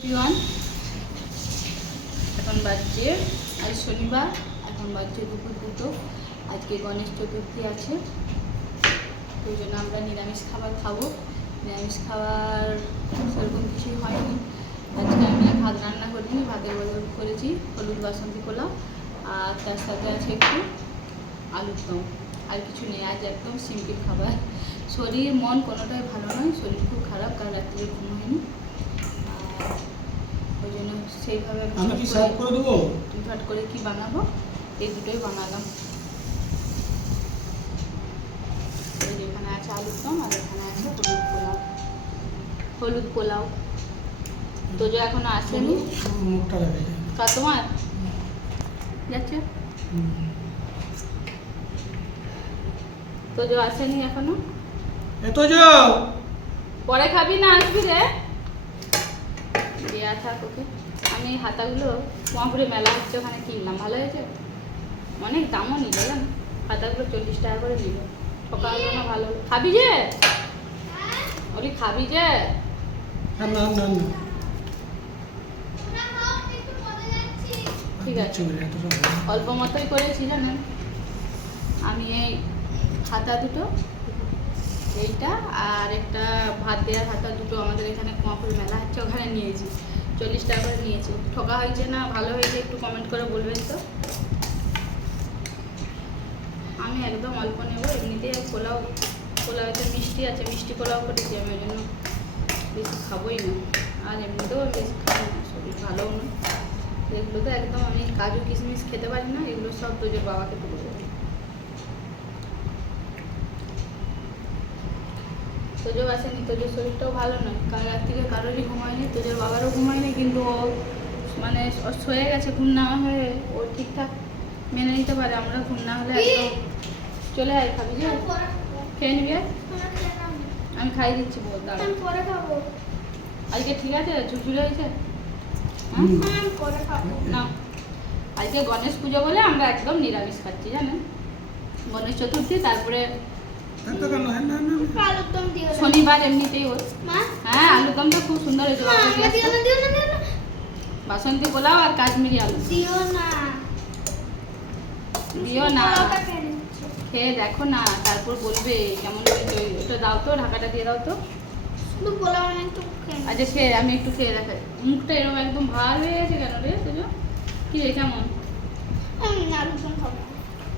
Everyone, এখন বাজছে আজ শনিবার, এখন বাজছে দুপুর 2টো। আজকে গণেশ চতুর্থী আছে, ওই জন্য আমরা নিরামিষ খাবার খাবো। নিরামিষ খাবার সেরকম কিছুই হয়নি। আজকে আমি ভাত রান্না করিনি, ভাতের বদল করেছি হলুদ বাসন্তী পোলাও, আর তার সাথে আছে একটু আলুর দম। আর কিছু নেই, আজ একদম সিম্পল খাবার। শরীর মন কোনোটাই ভালো নয়, শরীর খুব খারাপ, কাল রাত্রে ঘুম হয়নি, ওই জন্য সেইভাবে ফট করে কি বানাবো, এই দুটোই বানালাম। এখানে আছে আলুর দম আর এখানে আছে হলুদ পোলাও। তো যে এখনো আসেনি, তোমার যাচ্ছে তো যে আসেনি এখনো। পরে খাবি না, আসবি রে, দেওয়া থাক ওকে। আমি এই হাতাগুলো মহাপুরে মেলা হচ্ছে, ওখানে কিনলাম, ভালো হয়েছে, অনেক দামও নিল জান। হাতাগুলো 40 টাকা করে নিল, সকাল না ভালো হলো। খাবি যে ওলি, খাবি যে? ঠিক আছে, অল্প মতোই করেছি জানেন। আমি এই হাতা দুটো, এইটা আর একটা ভাত দেওয়ার হাতা দুটো আমাদের এখানে কুমাপুর মেলা হচ্ছে, ওখানে নিয়েছি। 40 টাকা করে নিয়েছি। ঠকা হয়েছে না ভালো হয়েছে একটু কমেন্ট করে বলবেন তো। আমি একদম অল্প নেব, এমনিতেই পোলাওতে মিষ্টি আছে, মিষ্টি পোলাও করেছি আমি, ওই জন্য বেশি খাবোই না। আর এমনিতেও বেশি খাবো না, শরীর ভালোও না। এগুলো তো একদম, আমি কাজু কিশমিশ খেতে পারি না, এগুলো সব তোজোর বাবাকে তুলে দেবো। তোজো আসেনি, তোজোর শরীরটাও ভালো নয়, কাল রাত থেকে কারোরই ঘুমায়নি, তোজোর বাবারও ঘুমায়নি, কিন্তু ও মানে শুয়ে গেছে ঘুম না হয়ে, ও ঠিকঠাক মেনে নিতে পারে। আমরা ঘুম না হলে একদম চলে আয়, খাবি যে খেয়ে নিবি। আমি খাই দিচ্ছি, বল দাঁড়া পরে খাবো। আজকে ঠিক আছে, ঝুলঝুলে হয়েছে না। আজকে গণেশ পুজো বলে আমরা একদম নিরামিষ খাচ্ছি জানেন, গণেশ চতুর্থী। তারপরে শনিবার এমনিতেই ওর, হ্যাঁ আলুর দমটা খুব সুন্দর হয়েছে। বাসন্তী পোলাও আর কাশ্মীরি আলু দিও না, খেয়ে দেখো না, তারপর বলবে কেমন হয়েছে। ওটা দাও তো, ঢাকাটা দিয়ে দাও তো। আচ্ছা খেয়ে, আমি একটু খেয়ে দেখাই। মুখটা এরকম একদম ভার হয়ে গেছে কেন রে তুজো? কি রে কেমন?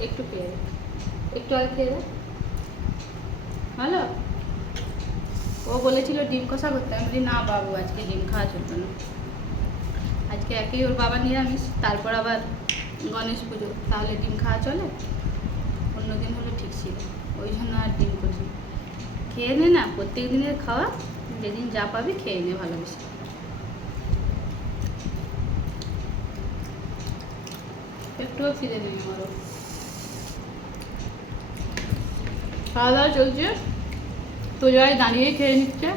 একটু খেয়ে, একটু আর খেয়ে দেখ, ভালো। ও বলেছিল ডিম কষা করতে, আমি বলি না বাবু আজকে ডিম খাওয়া চলবে না, আজকে একেই ওর বাবা নিরামিষ, তারপর আবার গণেশ পুজো, তাহলে ডিম খাওয়া চলে? অন্যদিন হলে ঠিক ছিল, ওই জন্য আর ডিম করছি। খেয়ে নে না, প্রত্যেক দিনের খাওয়া, যেদিন যা পাবি খেয়ে নে ভালোবেসে। একটুও খিদে নেই আমারও। খাওয়া দাওয়া চলছে, তো যাই দাঁড়িয়েই খেয়ে নিচ্ছে।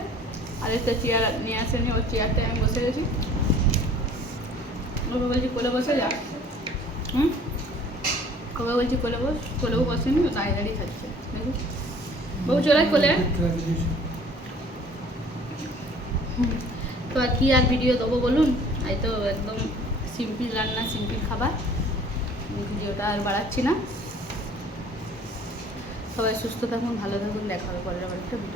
আর একটা চেয়ার নিয়ে আসেনি, ওর চেয়ারটায় আমি বসে গেছি। ওকে বলছি কোলে বসে যা, ওকে বলছি কোলে বস, কোলেও বসেনি, ও দাঁড়িয়ে দাঁড়িয়ে খাচ্ছে। বাবু চলে কোলে। তো আর কি আর ভিডিও দেবো বলুন, এই তো একদম সিম্পল রান্না, সিম্পল খাবার, ভিডিওটা আর বাড়াচ্ছি না। সবাই সুস্থ থাকুন, ভালো থাকুন, দেখা হবে পরের আবার একটা ভিডিও।